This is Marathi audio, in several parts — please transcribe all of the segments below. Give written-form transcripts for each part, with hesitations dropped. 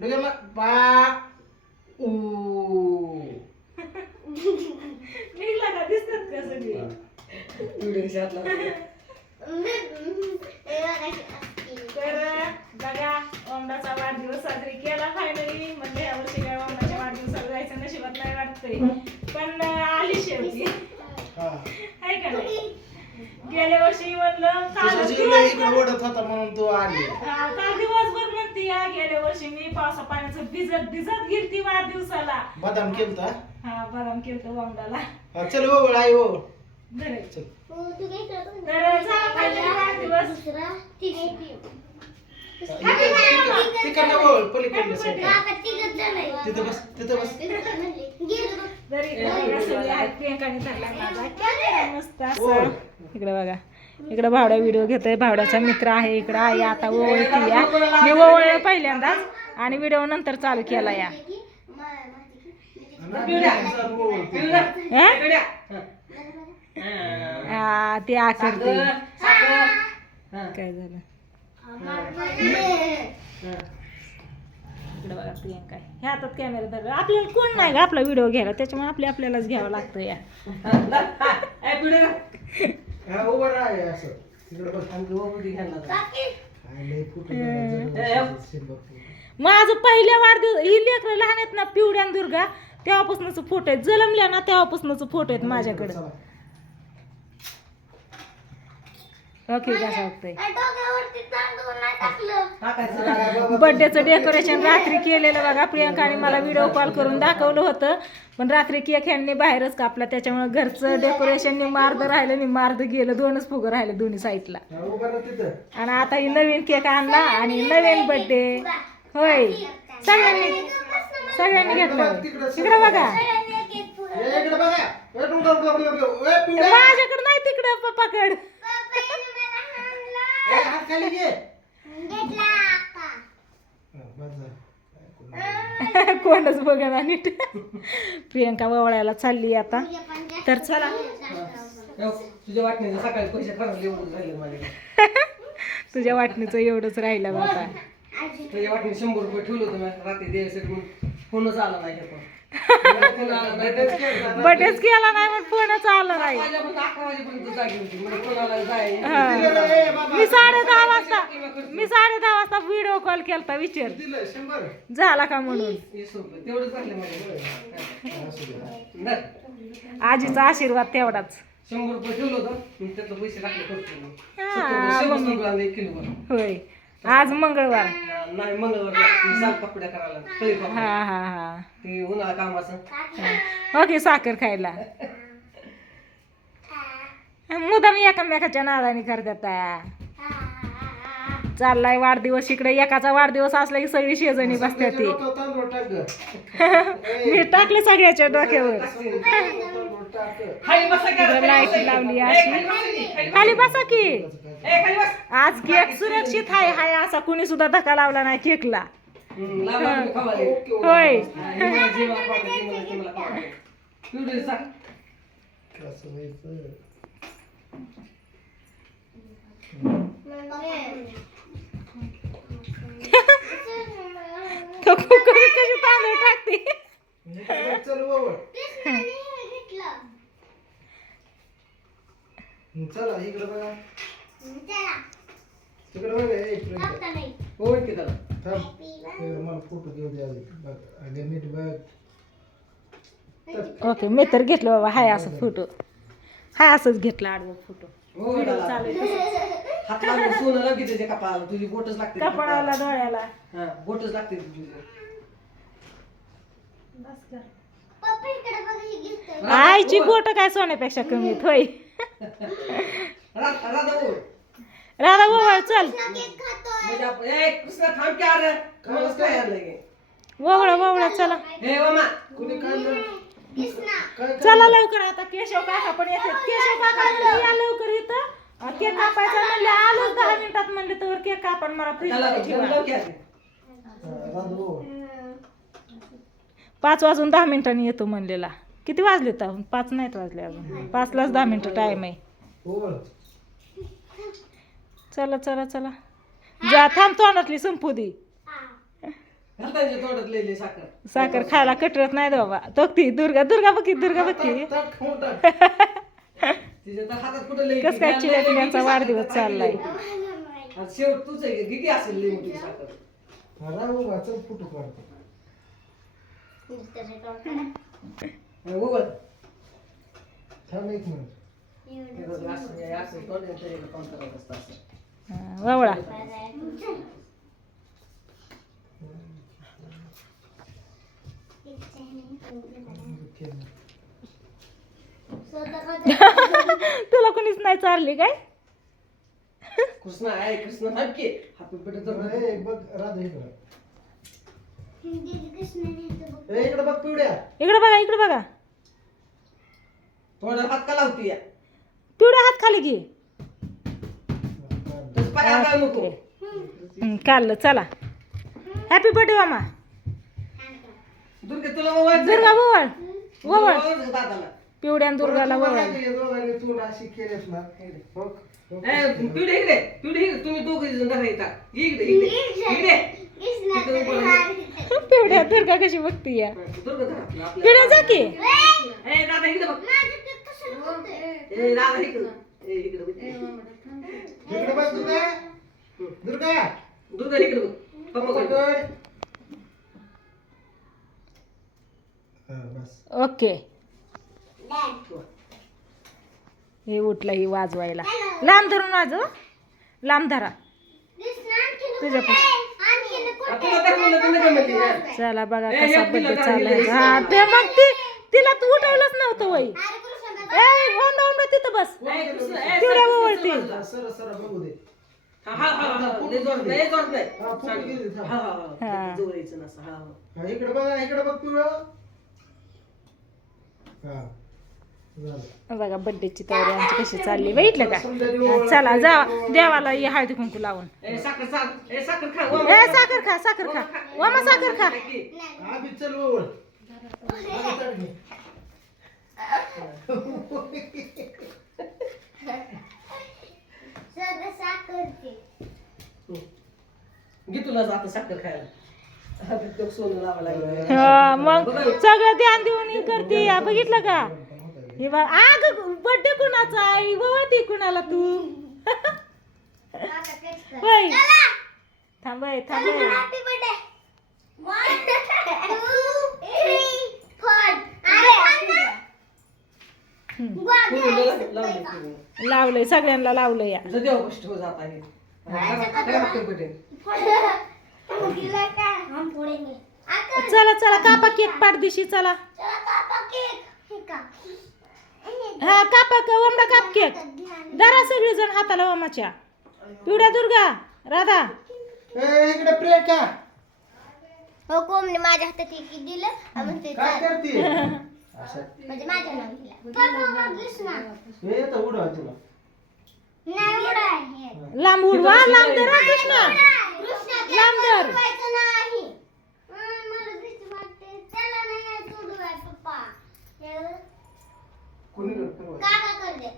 बा ऊ निघला का दिसतात का सगळी तर बघा ओमडाचा वाढदिवस साजरी केला फायनली. म्हणजे यावर्षी काय ओमडाच्या वाढदिवसाला जायचं नशिबात नाही वाटतंय, पण आली शेवटी आहे का नाही. गेल्या वर्षी म्हणलं काल ओढत होता म्हणून तू आली. काल दिवसभर म्हणते या, गेल्या वर्षी मी पावसा पाण्याचं भिजत भिजत गेलती वाढदिवसाला. बदाम केलता. हा बदाम केलतं ओमडाला. चल हो आई हो तर झाला फायनली वाढदिवस. तिकडनं ओळ पलीकडनं तिथं बस तिथं बस. मस्त असं इकडे बघा, इकडे भावड्या व्हिडिओ घेतोय. भावड्याचा मित्र आहे इकडं. आई आता ओवळती या. मी ओवळलं पहिल्यांदाच आणि व्हिडिओ नंतर चालू केला या. ते आकरते काय झालं. इकडे बघा प्रियंका ह्या हातात कॅमेरा धरला. आपल्याला कोण नाही का आपला व्हिडिओ घ्यायला, त्याच्यामुळे आपल्यालाच घ्यावं लागतं या. माझं पहिल्या वाढदिवस ही लेकरं लहान आहेत ना, पिवड्यान दुर्गा तेव्हापासूनच फोटो आहेत. जन्मल्या ना तेव्हापासूनच फोटो आहेत माझ्याकडे. ओके कसं वाटतंय. बर्थडेचं डेकोरेशन रात्री केलेलं बघा. प्रियंकाने मला व्हिडिओ कॉल करून दाखवलं होतं, पण रात्री केक ह्यांनी बाहेरच कापला. त्याच्यामुळे घरचं डेकोरेशन निम्मार्ध राहिलं, निम्मार्ध गेलं. 2च फुगं राहिले दोन्ही साईडला. आणि आता ही नवीन केक आणला आणि नवीन बर्थडे. होय सगळ्यांनी घेतलं. इकडे बघा माझ्याकडे नाही, तिकडे पप्पाकडे. कोणच बघा नीट. प्रियंका ववळ्याला चालली आता. तर चला तुझ्या वाटणीचं सकाळी पैसे ठरवले झाले. तुझ्या वाटणीचं एवढंच राहिलं बाबा. तुझ्या वाटणी 100 रुपये ठेवलं होतं मी रात्री द्यायसाठी, फोनच आला नाही. बर्थडेच केला नाही मग फोनच आला नाही. मी 10:30 वाजता व्हिडिओ कॉल केलता विचार झाला का म्हणून. आजीचा आशीर्वाद तेवढाच. 100 रुपये ठेवलं होतं त्यातलं पैसे टाकले. होय आज मंगळवार नाही, मंगळवार कपड्या करायला. हा हा हा ते उन्हाळा कामाचं. ओके साखर खायला मुदाम एकामेकाच्या नादानी करतात. चाललाय वाढदिवस इकडे. एकाचा वाढदिवस असला की सगळी शेजणी बसतात. ती मी टाकले सगळ्याच्या डोक्यावर. लाईट लावली अशी. खाली बसा की. आज केक सुरक्षित आहे. हाय असा कुणी सुद्धा धक्का लावला नाही केकला. होय कशी तांदूळ टाकते. चला इकडे बघा. तिकडे मला फोटो घेऊ द्या. नीट बघ. ओके मी तर घेतलं बाबा. हाय असं फोटो. हाय असंच घेतला आडवं फोटो. हात लागून सोनं लागते त्याच्या कपाळाला. तुझी बोटच लागते कपाळाला डोळ्याला. हा बोटच लागते तुझी. आईची बोट काय सोन्यापेक्षा कमी आहेत. होय राधा बाबा चल ववळा ववळा चला. चला लवकर आता. केशव काका पण येते. केशव काका म्हणले या लवकर इथं केक कापायचा. म्हणले आलो 10 मिनिटात. म्हणले तर केक कापण मला फ्रीज मध्ये ठेवा. 5 वाजून 10 मिनिटांनी येतो म्हणलेला. किती वाजले तर 5 नाहीत वाजले अजून. 5लाच 10 मिनिटं टाइम आहे. चला चला चला जा. थांब तोंडातली संपू दे. हातांच्या तोंडात लिहिली साखर साखर खायला कटरत नाही बाबा तो ती दुर्गा दुर्गा बघी दुर्गा बघी ताट खाऊन टाक. तिच्या तर हातात कुठं लिहिली कस काय चिड्या पिण्याचा वाढदिवस चाललाय शेवट तुझं आहे की किती असेल लिहिली मोठी साखर हा, राहू बा, चल फोटो काढतो. उघड थांब एक मिनिट. असं तोंड काम करत असतं असं ववळा तुला कोणीच नाही चालली काय कृष्ण आहे कृष्ण हटके हापी पेटे तर ए, बघ राधा इकडं. ए, इकडं बघ पिवड्या. इकडे बघा थोडं हात का लावती या पिवळा हात खाली घे तसं पाय हाताला नको काढलं चला हॅपी बर्थडे मामा दुर्गा तुला मोबाईल दुर्गा ववळ ववळ दादाला पिवड्या आणि दुर्गाला बघा ववळ ते दोघांनी तू अशी केलीस ना. बघ. पिढे इकडे तुम्ही दोघे जण धरा येता इकडे इकडे पिवड्या दुर्गा कशी बघती या दुर्गा धरा आपल्या पिवड्या जा की ए दादा इकडे बघ ए दादा इकडे इकडे बघ इकडं बघ दुर्गा. दुर्गा. दुर्गा इकडे बघ पप्पा पकड. कडे हा, बस. ओके हे उठलं ही वाजवायला लांब धरून वाजव लांब धरा तुझ्या तुला तर म्हणलं तर नाही म्हणली ना. चला बघा कसा बर्थडे चाललाय हा ते मग तिला तू उठवलंच नव्हतं वय ए ओंडा ओंडा तिथं बस ए, कृष्ण, ए, पिवड्या सर, ववळती. सर, सर, सरळ सरळ बघू दे. लय जोरात नाही, लय जोरात नाही. हा, फुटू गेली, थांब. हा. जवळ यायचं नसं, हा. हा, इकडं बघा इकडं बघ पिवळं. हा झालं. बघा बर्थडेची तयारी आमची कशी चालली बघितलं का हा, चला जा देवाला ये हळदी कुंकू लावून ए, साखर खा ए साखर खा वामा साखर खा आधी चल ओळ. आधी ताट घे. घे तुला आता साखर खायला आता तो सोनं लावा लागलं हा, मग सगळं ध्यान देऊन हे करते या, बघितलं का हे बघ आग बर्थडे कुणाचा आहे वळती कुणाला तू होय थांबय लावलंय सगळ्यांना लावलंय या देव कष्ट हो जात आहे चला चला कापा केक पाठदिशी चला हा कापा ओमडा काप केक धरा सगळी जण हाताला ओमाच्या पिवड्या दुर्गा राधा ए, इकडे प्रियंका हो कोमने माझ्या हातात एक दिलं आणि ते काय करते म्हणजे माझ्या नाव दिलं हे तर उडवा तुला. नाही उडा आहे लांब उडवा लांब धरा कृष्णा लांब धर नाही मला भीती वाटते त्याला नाही यायचं उडवाय पप्पा कोणी करतो काका कर दे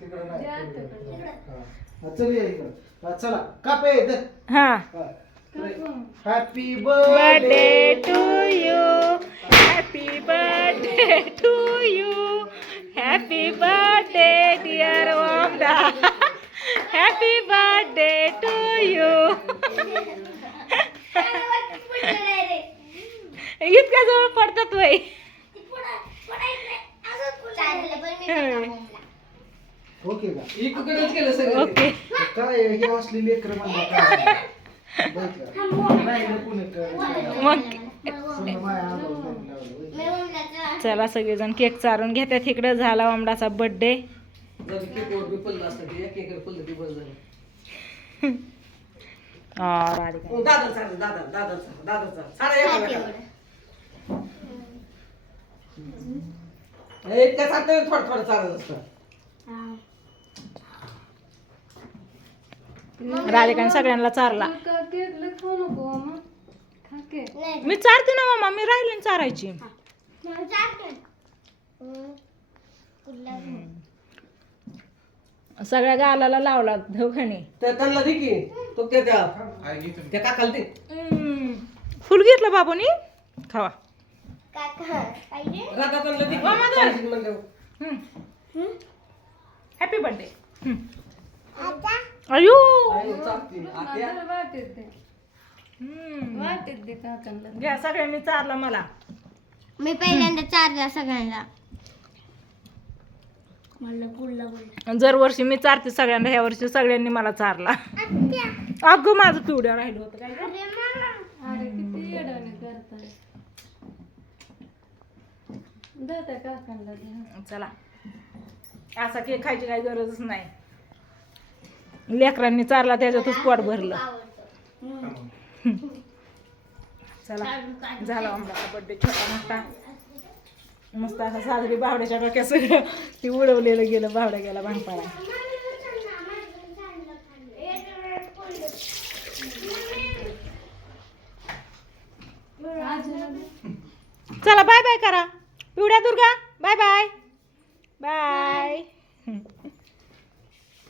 तिकडे नाही. हा, चल ये इकडं. हा, चला कापे इथं. हा happy birthday to you happy birthday to you happy birthday dear ओमडा हॅपी बर्थडे टू यू इतक्या जवळ पडतात वय ओके का इकडंच केलं सगळं ओके काय हे असली लेकर म्हणजे नाही नको मग चला सगळेजण केक चारून घेतात इकडं झाला ओमडाचा बर्थडे जर केकवर बी पडलं असतं ते केकवर पडलं ते बरं झालं राधिका दादा चाल दादा सारा एका इतक्या चालतं थोडं चालत असतं राधिकाने सगळ्यांना चारला मी चारते ना मामा मी राहिले ना चारायची सगळ्या गालाला लावला धवखणी त्यांना दे की तो त्या काकाला दे फुल घेतलं बाबूनी खावा काका पाहिजे राधा त्यांना दे. मामा दे. पाहिजे म्हणल्यावर. हॅपी बर्थडे आता अयो आई चालते. आत्या. घ्या सगळ्यांनी चारला मला मी पहिल्यांदा चारला सगळ्यांना मला पुढला बोलला दरवर्षी मी चारते सगळ्यांना ह्या वर्षी सगळ्यांनी मला चारला अगं माझं पिवड्या राहिलं होतं काय गं? चला असा केक खायची काही गरजच नाही लेकरांनी चारला त्याच्यातच पोट भरलं चला झाला आमचा बर्थडे छोटा मोठा मस्त असा साजरी बावड्याच्या डोक्यात सगळं ती उडवलेलं गेलं बावड्या गेला भांगपाळा चला बाय बाय करा पिवड्या दुर्गा बाय बाय बाय